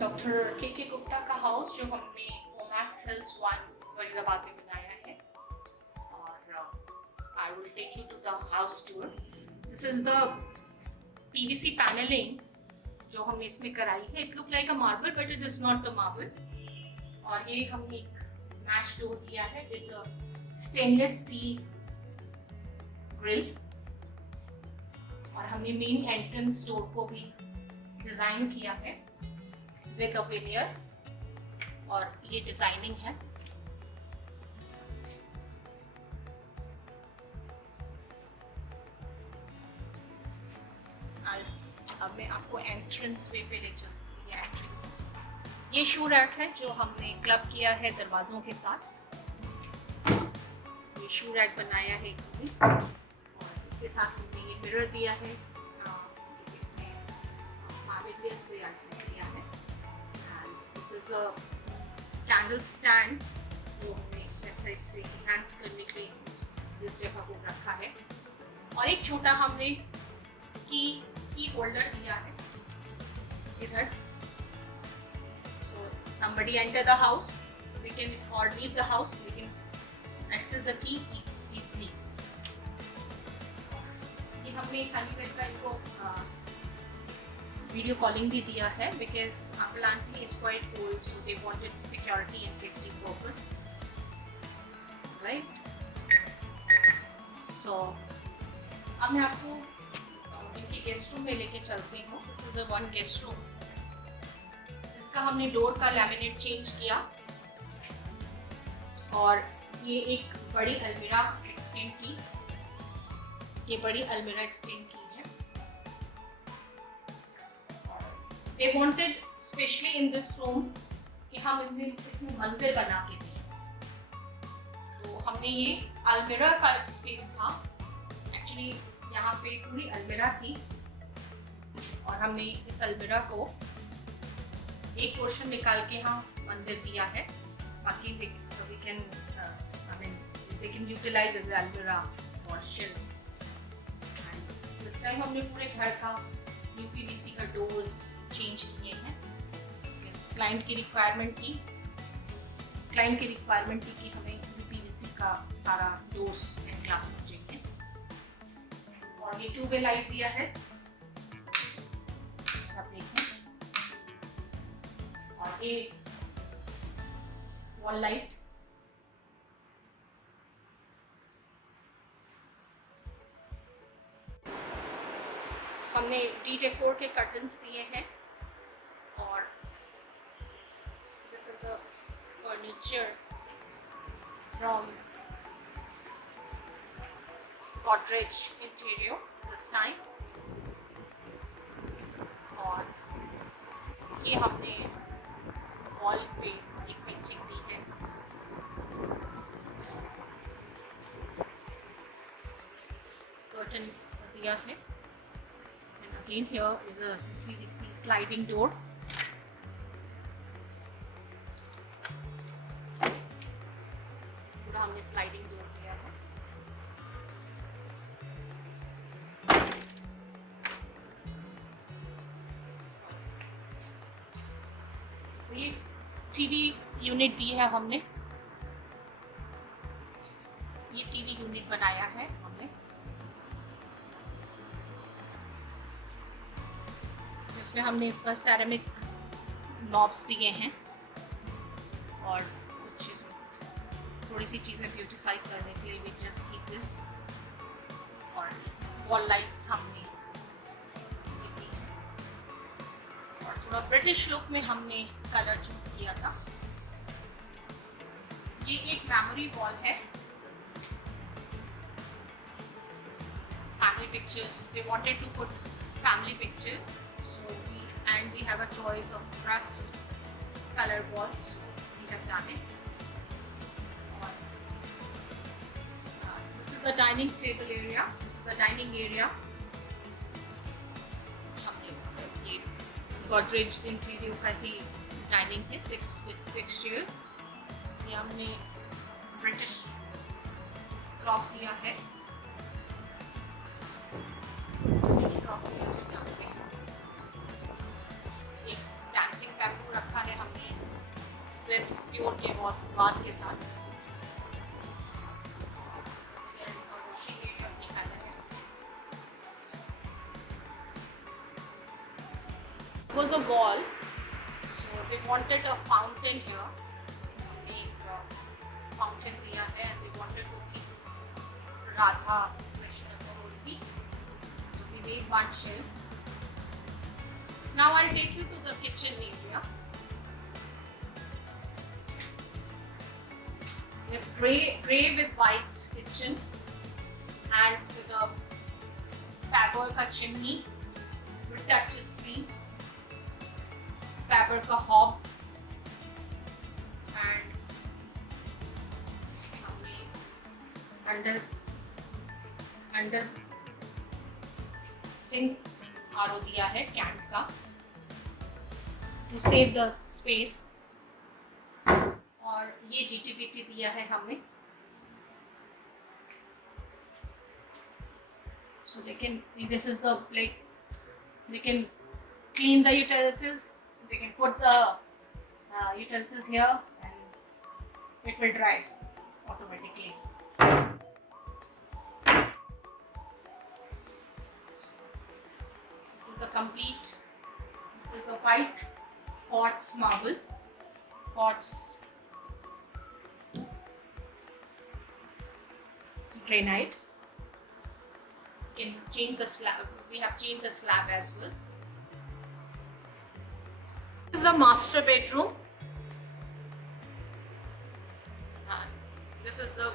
Doctor के गुप्ता का house जो हमने ओमैक्स हिल्स 1 फरीदाबाद में बनाया है, और I will take you to the house tour. This is the PVC panelling जो हमने इसमें कराई है। It look like a marble but it is not the marble. और ये हमने एक मैश डोर दिया है विद स्टेनलेस स्टील ग्रिल, और हमने मेन एंट्रेंस डोर को भी डिजाइन किया है विद अ विनियर, और ये डिजाइनिंग है। अब मैं आपको एंट्रेंस वे पे ले चलती हूँ। ये शू रैक है जो हमने क्लब किया है दरवाजों के साथ। ये शू रैक बनाया है, और इसके साथ हमने ये मिरर दिया है से दिया है। This is the candle stand जो हमने लेफ्ट साइड से एनहांस करने के लिए इस जगह को रखा है। और एक छोटा हमने की होल्डर दिया है इधर, सो somebody enter the house, we can or leave the house, we can access the key easily। ये हमने खाली बेड का इनको वीडियो कॉलिंग भी दिया है because uncle aunty is quite old, so they wanted security and safety purpose, right. So अब मैं आपको इनके गेस्ट रूम में लेके चलती हूँ। This is a one guest room. इसका हमने डोर का लैमिनेट चेंज किया, और ये एक बड़ी अलमीरा एक्सटेंड की, ये बड़ी अलमीरा एक्सटेंड की है। They wanted especially in this room कि हम इसमें मंदिर बना के दें, तो हमने ये अलमीरा का स्पेस था। एक्चुअली यहाँ पे पूरी अलमीरा थी, और हमने इस अलमीरा को एक पोर्शन निकाल के यहाँ मंदिर दिया है। बाकी we can they can utilize as अलमीरा और शेल्फ। इस टाइम हमने पूरे घर का यूपीवीसी का डोर्स चेंज किए हैं। क्लाइंट की रिक्वायरमेंट थी कि हमें यूपीवीसी का सारा डोर्स एंड ग्लासेस चाहिए। और ये 2-वे लाइट दिया है, आप देखें, और ये वॉल लाइट। हमने डी डेकोर के कर्टन्स दिए हैं, और this is a furniture from Godrej interior this time. और ये हमने वॉल पे एक पेंटिंग दी है। कर्टन दिया है। Again, here is a PVC sliding door. पूरा हमने sliding door दिया है। ये टीवी यूनिट दी है हमने, ये टीवी यूनिट बनाया है हमने, जिसमें हमने इसका सेरेमिक नॉब्स दिए हैं, और कुछ थोड़ी सी चीज़ें ब्यूटीफाई करने के लिए वी जस्ट कीप दिस। और वॉल लाइट्स हमने दी हैं, और थोड़ा ब्रिटिश लुक में हमने कलर चूज किया था। ये एक मेमोरी वॉल है, family pictures, they wanted to put family picture, and we have a choice of rust color walls, so we have done it। This is the dining table area, this is the dining area। हमने ये Godrej interior का ही dining है, 6 chairs। ये हमने British clock दिया है, British clock दिया है। with pure canvas के साथ. It was a wall, so they wanted a fountain here. एक fountain दिया है, and they wanted to keep Radha, Krishna, Gauri. So we made one shelf. Now I'll take you to the kitchen area. With grey with white kitchen and with a fabric chimney with touch screen, fabric hob, and under sink RO दिया है can का to save the space. और ये GTPT दिया है हमने, so they can, this is the like, they can clean the utensils, they can put the utensils here and it will dry automatically. This is the complete, this is the white quartz marble, quartz granite. You can change the slab. We have changed the slab as well. This is the master bedroom. And this is the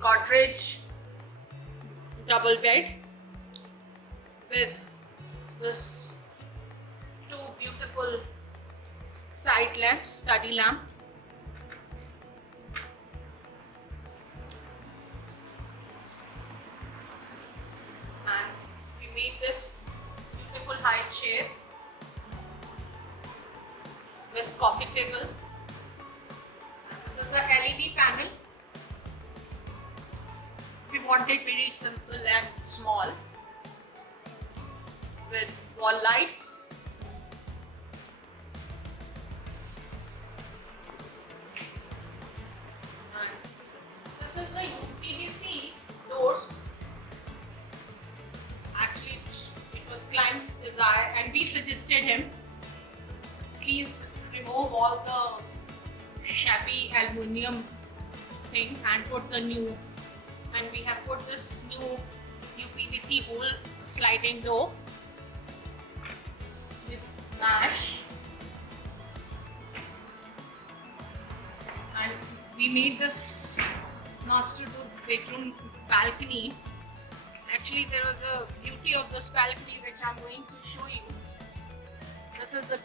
Godrej double bed with this two beautiful side lamps, study lamp. Made this beautiful high chairs with coffee table. And this is the LED panel. We want it very simple and small with wall lights. And this is the UPVC doors. Client's desire, and we suggested him, please remove all the shabby aluminium thing and put the new, and we have put this new UPVC whole sliding door with mesh, and we made this master bedroom balcony. Actually, there was a beauty of this balcony which I'm going to show you. This is the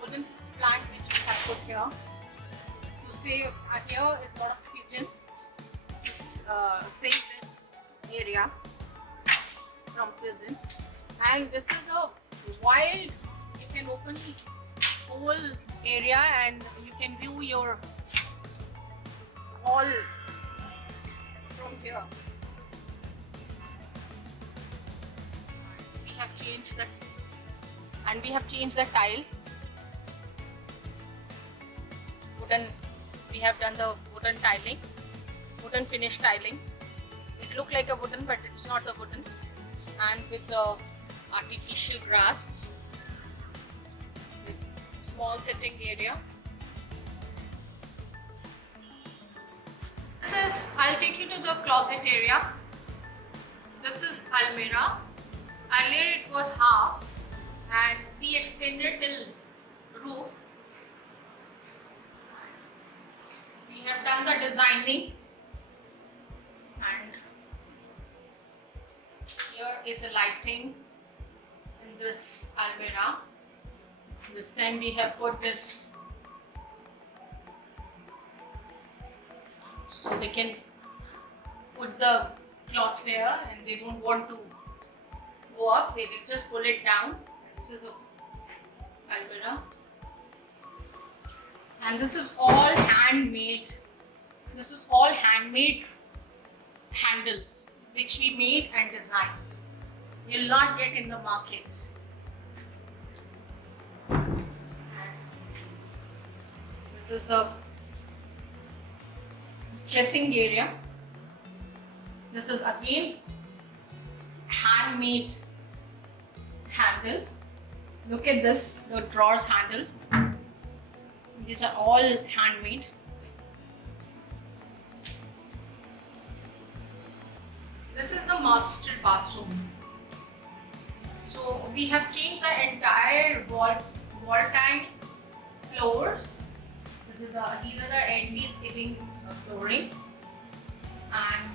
wooden plant which we have put here. To save, here is a lot of pigeon to save this area from pigeon. And this is the wild, you can open whole area and you can view your all from here. We have changed the tiles. Wooden, we have done the wooden tiling, wooden finish tiling. It looked like a wooden, but it's not a wooden. And with the artificial grass, with small sitting area. This is, I'll take you to the closet area. This is almirah. Earlier it was half and we extended till roof. We have done the designing, and here is a lighting in this almirah. This time we have put this so they can put the cloths there and they don't want to go up, they can just pull it down. This is the almirah, and this is all handmade. This is all handmade handles which we made and designed. You'll not get in the markets. And This is the dressing area. This is again handmade handle. Look at this, the drawers handle. These are all handmade. This is the master bathroom. So we have changed the entire wall tile floors. These are the anti-skipping flooring, and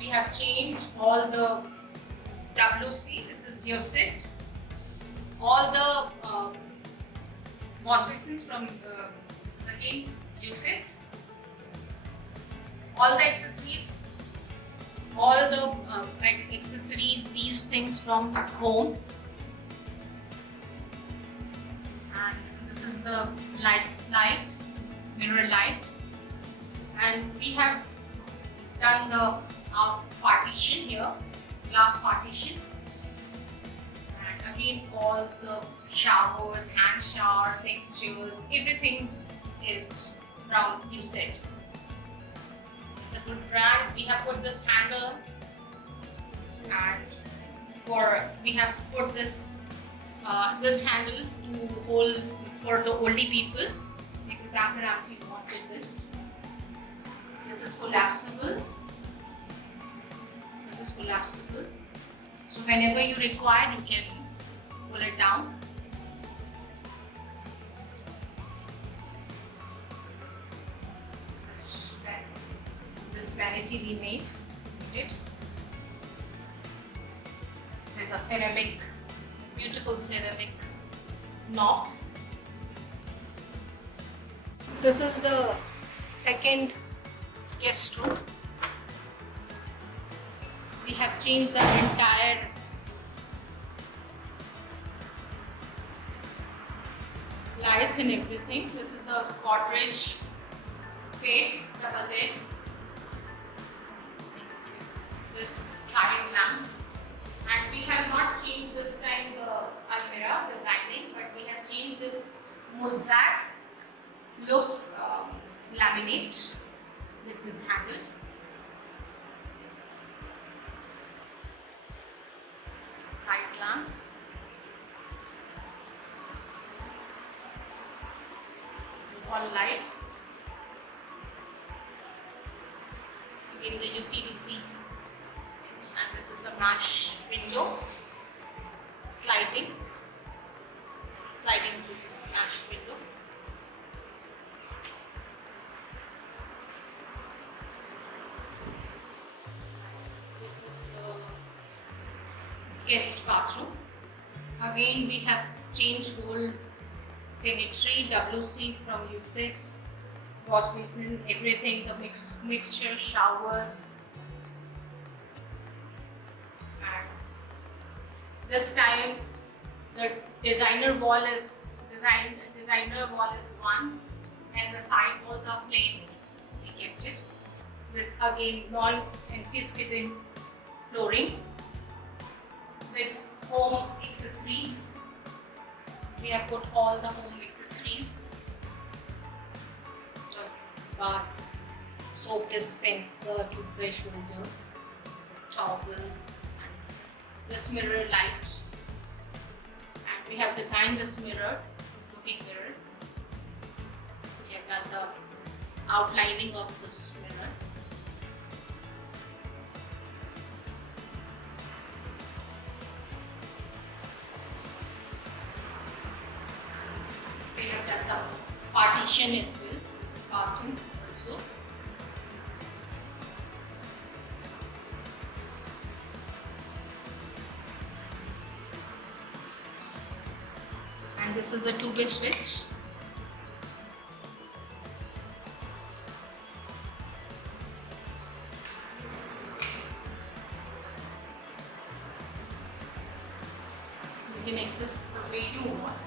we have changed all the WC. This is your sit. All the wash basin from this is again you sit. All the accessories, all the accessories, these things from home. And this is the light, mirror light, and we have done the partition here, glass partition, and again all the showers, hand shower, textures, everything is from USET. It's a good brand. We have put this handle, and we have put this handle to hold for the oldie people, because Uncle Auntie wanted this. This is collapsible. This is collapsible. So whenever you require, you can pull it down. This vanity we made it with a ceramic, beautiful ceramic knobs. This is the second guest room. We have changed the entire lights and everything. This is the Godrej bed, double bed. This side lamp, and we have not changed this time the almirah designing, but we have changed this mosaic look laminate with this handle. This is the side lamp. This is wall light. Again the UPVC. And this is the mesh window, sliding mesh window. This is the guest bathroom. Again, we have changed whole sanitary, WC from USET, wash basin, everything, the mixture, shower. This time the designer wall is one, and the side walls are plain. We kept it with again non-anti-skidding flooring with home accessories. We have put all the home accessories: bath, soap dispenser, toothbrush holder, towel. This mirror light, and we have designed this mirror, looking mirror. We have done the outlining of this mirror. We have done the partition as well, this bathroom also. And this is a two-way switch. You can access the way you want.